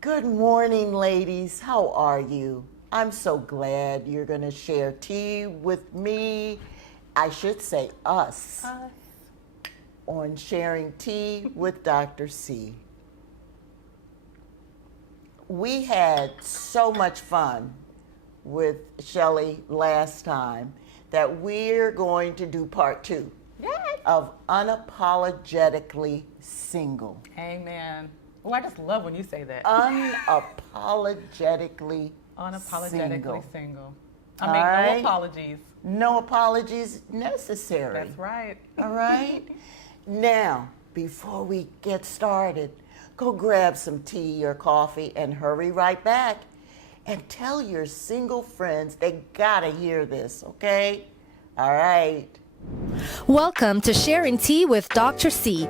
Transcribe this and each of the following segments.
Good morning, ladies. How are you? I'm so glad you're going to share tea with me. I should say us. On Sharing Tea with Dr. C. We had so much fun with Shelly last time that we're going to do part 2 of Unapologetically Single. Amen. Oh, I just love when you say that. Unapologetically single. No apologies. No apologies necessary. That's right. All right? Now, before we get started, go grab some tea or coffee and hurry right back. And tell your single friends they gotta hear this, okay? All right. Welcome to Sharing Tea with Dr. C,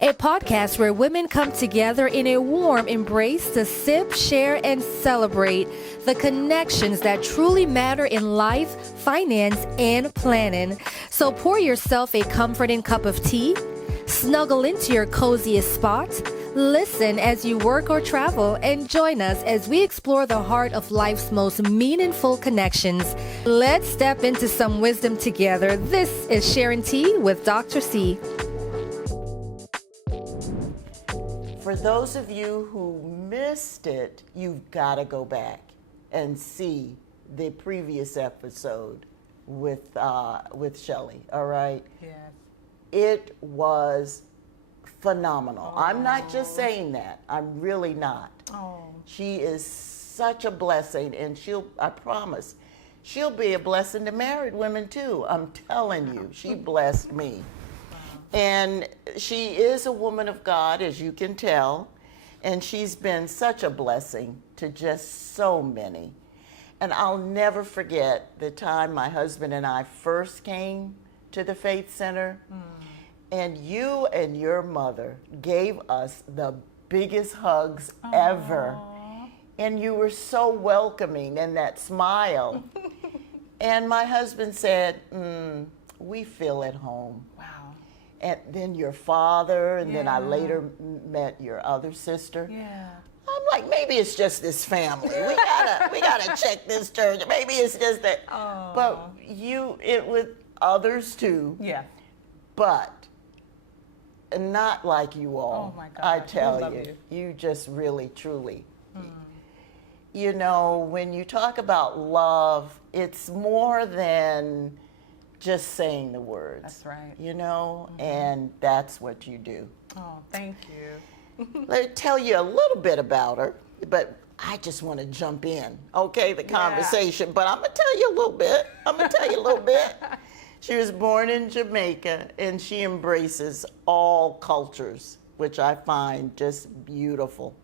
a podcast where women come together in a warm embrace to sip, share, and celebrate the connections that truly matter in life, finance, and planning. So pour yourself a comforting cup of tea, snuggle into your coziest spot, listen as you work or travel, and join us as we explore the heart of life's most meaningful connections. Let's step into some wisdom together. This is Sharing Tea with Dr. C. For those of you who missed it, you've got to go back and see the previous episode with Shelly, all right? Yes. It was phenomenal. I'm not just saying that. I'm really not. She is such a blessing, and I promise, she'll be a blessing to married women too. I'm telling you, she blessed me. And she is a woman of God, as you can tell, and she's been such a blessing to just so many. And I'll never forget the time my husband and I first came to the Faith Center, and you and your mother gave us the biggest hugs ever. And you were so welcoming, and that smile. And my husband said, we feel at home. Wow. And then your father, and then I later met your other sister. Yeah. I'm like, maybe it's just this family. We gotta check this church. Maybe it's just that. But it with others too. Yeah. But not like you all. Oh my God. I tell you just really, truly. You know, when you talk about love, it's more than just saying the words. That's right. You know, and that's what you do. Oh, thank you. Let me tell you a little bit about her, but I just want to jump in, okay, the conversation. But I'm going to tell you a little bit. She was born in Jamaica, and she embraces all cultures, which I find just beautiful.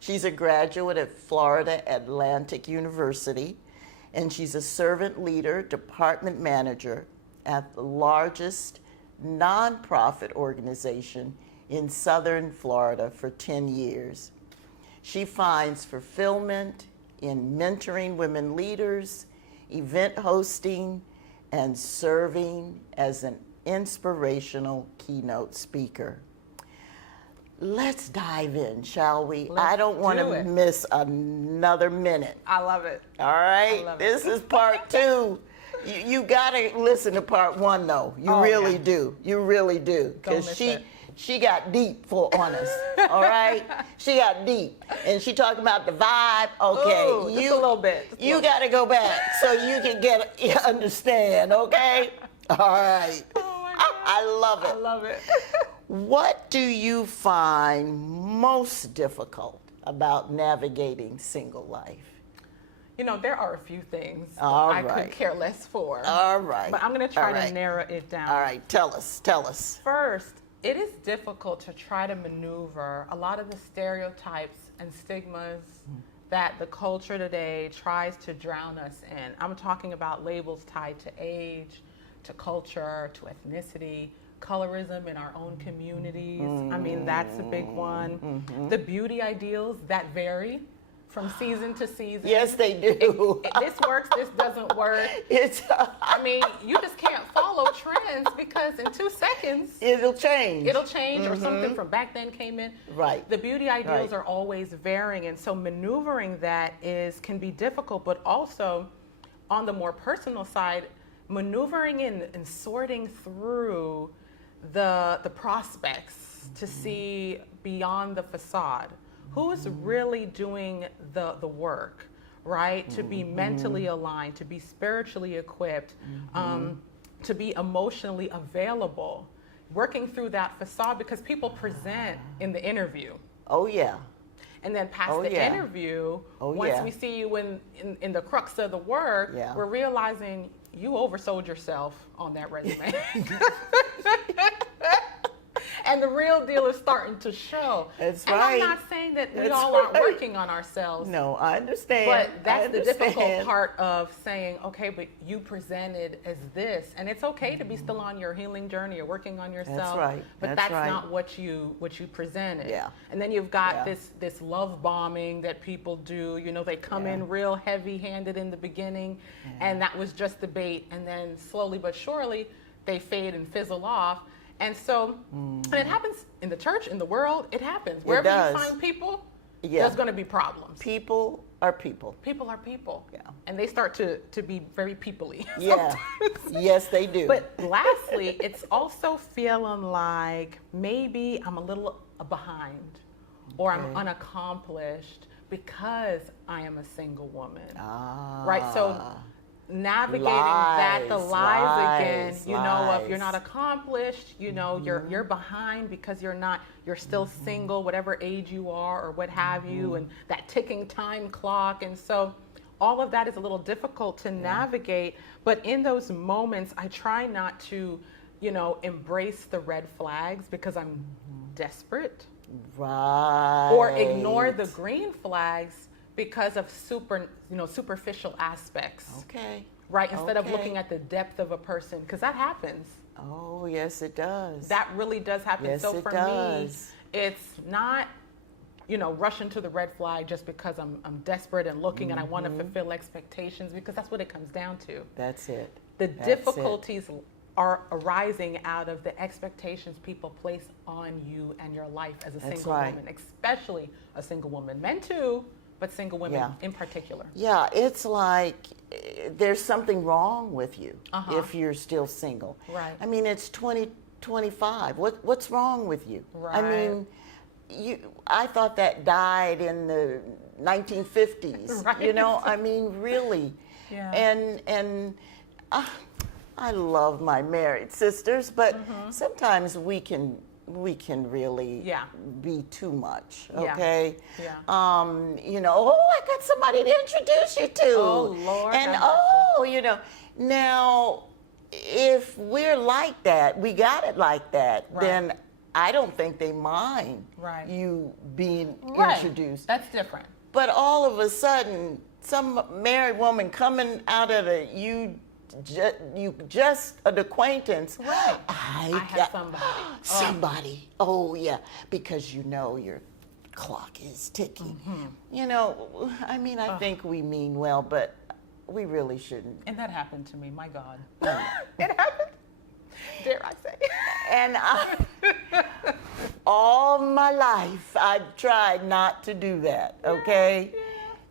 She's a graduate at Florida Atlantic University, and she's a servant leader, department manager at the largest nonprofit organization in Southern Florida for 10 years. She finds fulfillment in mentoring women leaders, event hosting, and serving as an inspirational keynote speaker. Let's dive in, shall we? I don't want to miss another minute. I love it. All right? This is part 2. You got to listen to part 1, though. You really do. You really do. Because she got deep on us, all right? She got deep. And she talking about the vibe. Okay, ooh, just a little bit. You got to go back so you can understand, okay? All right. Oh my God. I love it. I love it. What do you find most difficult about navigating single life? You know, there are a few things I could care less for. All right. But I'm going to try to narrow it down. All right, tell us. First, it is difficult to try to maneuver a lot of the stereotypes and stigmas that the culture today tries to drown us in. I'm talking about labels tied to age, to culture, to ethnicity, colorism in our own communities. I mean, that's a big one. The beauty ideals that vary from season to season. Yes, they do. This works, this doesn't work. It's I mean, you just can't follow trends because in 2 seconds, it'll change. it'll change or something from back then came in. Right. The beauty ideals Right. are always varying, and so maneuvering that can be difficult, but also on the more personal side, maneuvering and sorting through the prospects to see beyond the facade. Who's really doing the work, right? To be mentally aligned, to be spiritually equipped, to be emotionally available, working through that facade, because people present in the interview. Oh, yeah. And then past Oh, the yeah. interview, Oh, once yeah. we see you in the crux of the work, Yeah. we're realizing you oversold yourself on that resume. And the real deal is starting to show. That's and right. I'm not saying that we That's all aren't right. working on ourselves. No, I understand. But that's I the difficult understand. part of saying, okay, but you presented as this, and it's okay to be still on your healing journey or working on yourself. right. But That's that's right. not what you presented. Yeah. And then you've got Yeah. this love bombing that people do. You know, they come Yeah. in real heavy-handed in the beginning, and that was just the bait, and then slowly but surely they fade and fizzle off. And so, and it happens in the church, in the world, it happens. Wherever does. you find people, Yeah. there's going to be problems. People are people. People are people. Yeah. And they start to be very people-y. Yeah. Yes, they do. But lastly, it's also feeling like maybe I'm a little behind or I'm Okay. unaccomplished because I am a single woman. Ah. Right? So navigating that, the lies again, lies, you know, if you're lies. not accomplished, you know, you're behind because you're still single, whatever age you are or what have you, and that ticking time clock. And so all of that is a little difficult to navigate, but in those moments, I try not to, you know, embrace the red flags because I'm desperate, Right. or ignore the green flags because of superficial aspects. Okay. Right, instead of Okay. looking at the depth of a person, because that happens. Oh, yes, it does. That really does happen. Yes, So it for does. me, it's not, you know, rushing to the red flag just because I'm desperate and looking and I want to fulfill expectations, because that's what it comes down to. That's it. The That's difficulties are arising out of the expectations people place on you and your life as a That's single right. woman, especially a single woman. Men too, but single women Yeah. in particular. Yeah, it's like there's something wrong with you if you're still single. Right. I mean, it's 2025. What's wrong with you? I Right. mean, I thought that died in the 1950s. Right. You know, I mean, really. Yeah. And I love my married sisters, but sometimes we can really Yeah. be too much, Yeah. okay? Yeah. You know, oh, I got somebody to introduce you to. Oh, Lord And have mercy. you know, now if we're like that, we got it like that, Right. then I don't think they mind Right. you being Right. introduced. That's different. But all of a sudden, some married woman coming out of you just an acquaintance. Right. I have got somebody. somebody. Oh yeah, because you know your clock is ticking. You know, I mean, I think we mean well, but we really shouldn't. And that happened to me, my God. It happened. Dare I say. And all my life, I've tried not to do that, okay?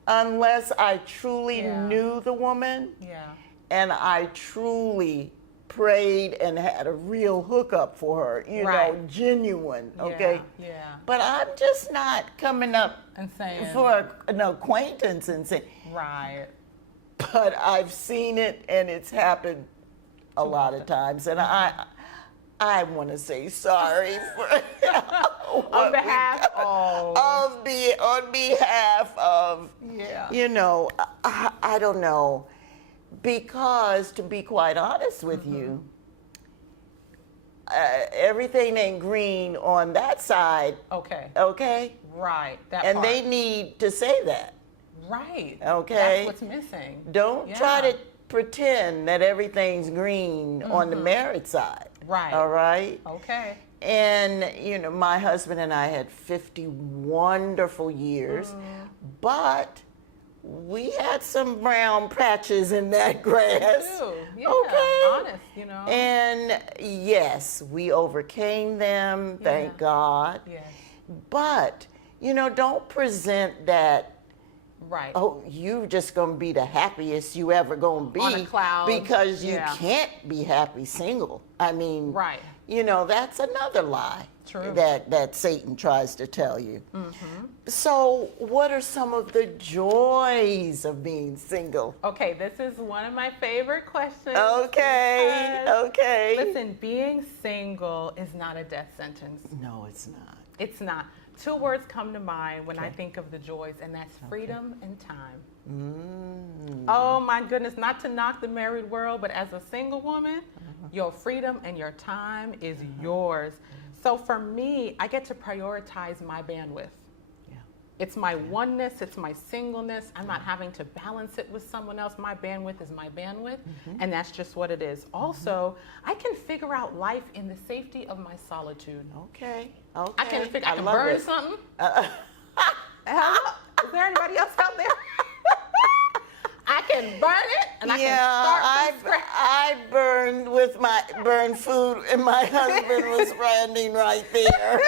Unless I truly Yeah. knew the woman Yeah. and I truly prayed and had a real hookup for her, you know, Right. genuine, okay? Yeah. Yeah. But I'm just not coming up And saying. for an acquaintance and saying, Right. but I've seen it and it's happened a lot of times. And I want to say sorry for On behalf of. on behalf of, Yeah. you know, I don't know, because to be quite honest with you, everything ain't green on that side, Okay. okay? Right. That And part. they need to say that. Right. Okay. That's what's missing. Don't try Yeah. to pretend that everything green on the married side. Right. All right? Okay. And, you know, my husband and I had 50 wonderful years, but we had some brown patches in that grass. Yeah, honest, you know. And yes, we overcame them, thank God. Yes. But, you know, don't present that, Right. oh, you just gonna be the happiest you ever gonna be. On a cloud. Because you Yeah. can't be happy single. I mean, Right. you know, that's another lie. True. That Satan tries to tell you. So what are some of the joys of being single? Okay, this is one of my favorite questions. Okay, because, okay. Listen, being single is not a death sentence. No, it's not. It's not. Two words come to mind when I Okay. think of the joys, and that's freedom and time. Oh my goodness, not to knock the married world, but as a single woman, your freedom and your time is yours. So for me, I get to prioritize my bandwidth. Yeah. It's my oneness, it's my singleness. I'm not having to balance it with someone else. My bandwidth is my bandwidth, and that's just what it is. Also, I can figure out life in the safety of my solitude. Okay. Okay. I can figure, I can love burn it. something. Hello? Is there anybody else out there? I can burn it, and I can start from scratch. I burned food, and my husband was standing right there.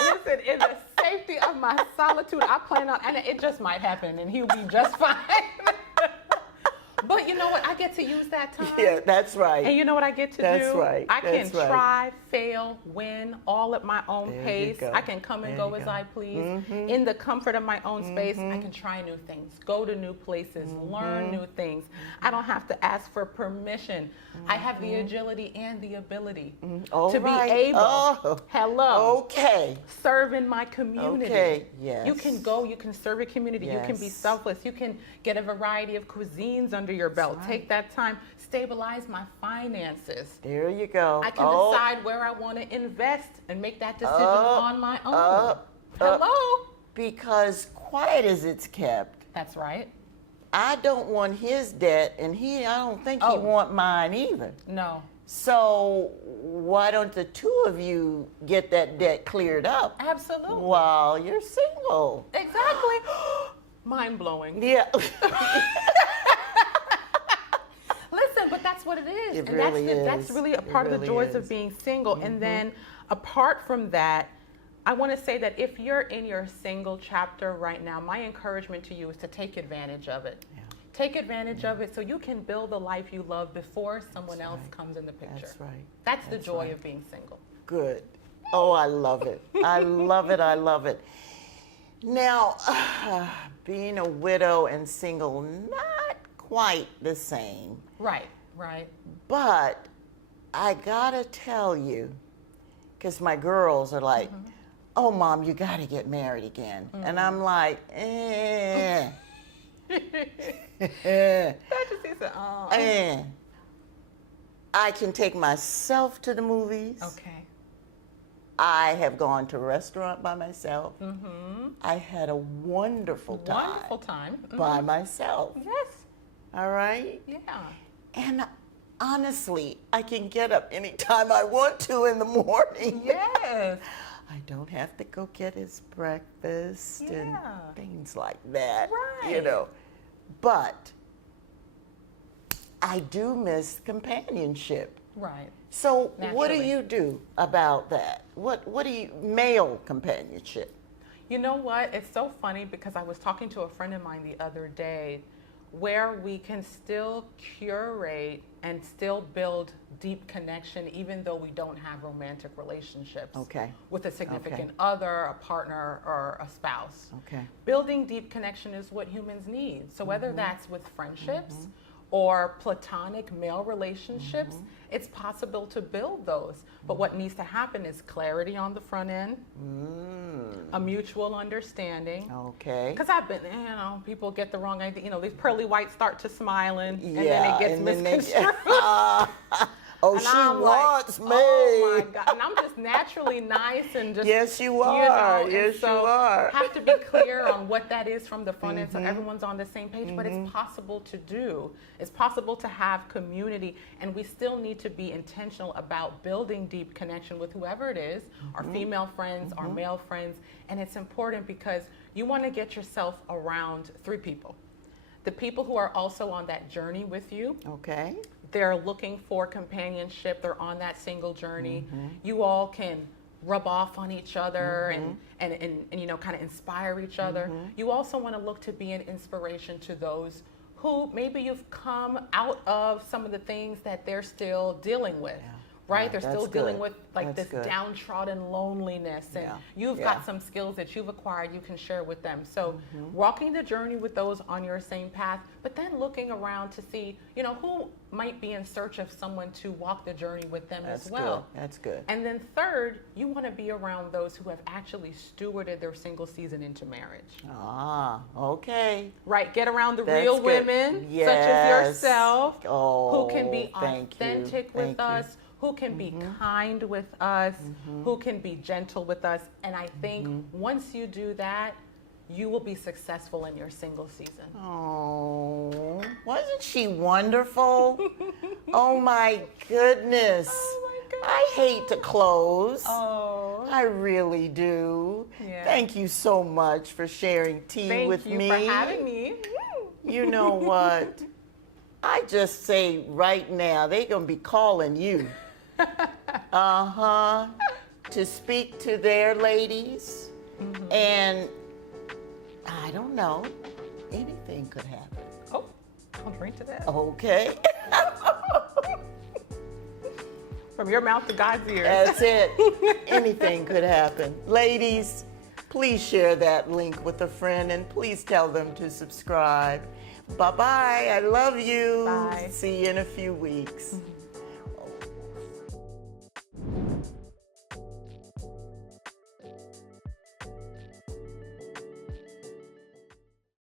Listen, in the safety of my solitude, I plan on, and it just might happen, and he'll be just fine. But you know what? I get to use that time. Yeah, that's right. And you know what I get to That's do? right. I can That's right. try, fail, win, all at my own There you pace. go. I can come and There go you as go. I please. In the comfort of my own space, I can try new things, go to new places, learn new things. I don't have to ask for permission. I have the agility and the ability All to right. be able, Oh, okay. serve in my community. Okay, yes. You can go, you can serve your community, you can be Yes. selfless, you can get a variety of cuisines under your belt. right. Take that time, stabilize my finances. There you go. I can decide where I want to invest and make that decision on my own. up. Hello? Because quiet as it's kept, That's right. I don't want his debt, and I don't think he Oh. want mine either. No. So why don't the two of you get that debt cleared up Absolutely. while you're single? Exactly. Mind blowing. Yeah. Listen, but that's what it is. It and really that's is. really a It part of the really joys is. of being single. And then apart from that, I want to say that if you're in your single chapter right now, my encouragement to you is to take advantage of it. Yeah. Take advantage of it so you can build the life you love before someone else comes in the picture. That's right. That's the That's joy right. of being single. Good. Oh, I love it. I love it. I love it. Now, being a widow and single, not quite the same. Right, right. But I gotta tell you, because my girls are like, oh, Mom, you gotta get married again. And I'm like, That just is I can take myself to the movies. okay. I have gone to a restaurant by myself. I had a wonderful time. Wonderful time. By myself. Yes. All right? Yeah. And honestly, I can get up anytime I want to in the morning. Yes. I don't have to go get his breakfast and Yeah. things like that. You Right. know. But I do miss companionship. Right. So what do Naturally. you do about that? What do you, male companionship? You know what? It's so funny because I was talking to a friend of mine the other day where we can still curate and still build deep connection even though we don't have romantic relationships Okay. with a significant other, a partner, or a spouse. Okay. Building deep connection is what humans need. So whether that's with friendships or platonic male relationships, it's possible to build those. But what needs to happen is clarity on the front end, a mutual understanding. Okay. Because I've been, people get the wrong idea. These pearly whites start to smiling, and then Yeah, it gets and then they- misconstrued. Oh, And she I'm wants like, me. Oh my God. And I'm just naturally nice and just. Yes, you are. and Yes, so you are. Have to be clear on what that is from the front end so everyone's on the same page. But it's possible to do. It's possible to have community, and we still need to be intentional about building deep connection with whoever it is, our female friends, our male friends. And it's important because you want to get yourself around 3 people. The people who are also on that journey with you. Okay. They're looking for companionship. They're on that single journey. You all can rub off on each other and you know, kind of inspire each other. You also want to look to be an inspiration to those who maybe you've come out of some of the things that they're still dealing with. Right? Yeah, they're still that's dealing good. with like That's this good. downtrodden loneliness, and you've Yeah. got some skills that you've acquired you can share with them. So walking the journey with those on your same path, but then looking around to see, you know, who might be in search of someone to walk the journey with them That's as well. good. That's good. And then third, you want to be around those who have actually stewarded their single season into marriage. Ah, okay. Right, get around the That's real good. women, such as Yes. yourself, Oh, who can be thank you. authentic with Thank you. us, who can be kind with us, who can be gentle with us. And I think once you do that, you will be successful in your single season. Oh, wasn't she wonderful? Oh my goodness. Oh my I hate to close. Oh, I really do. Yeah. Thank you so much for sharing tea thank with you me. for having me. You know what? I just say right now, they're going to be calling you. To speak to their ladies. And I don't know, anything could happen. Oh, I'll drink to that. Okay. From your mouth to God's ears. That's it. Anything could happen. Ladies, please share that link with a friend and please tell them to subscribe. Bye-bye. I love you. Bye. See you in a few weeks.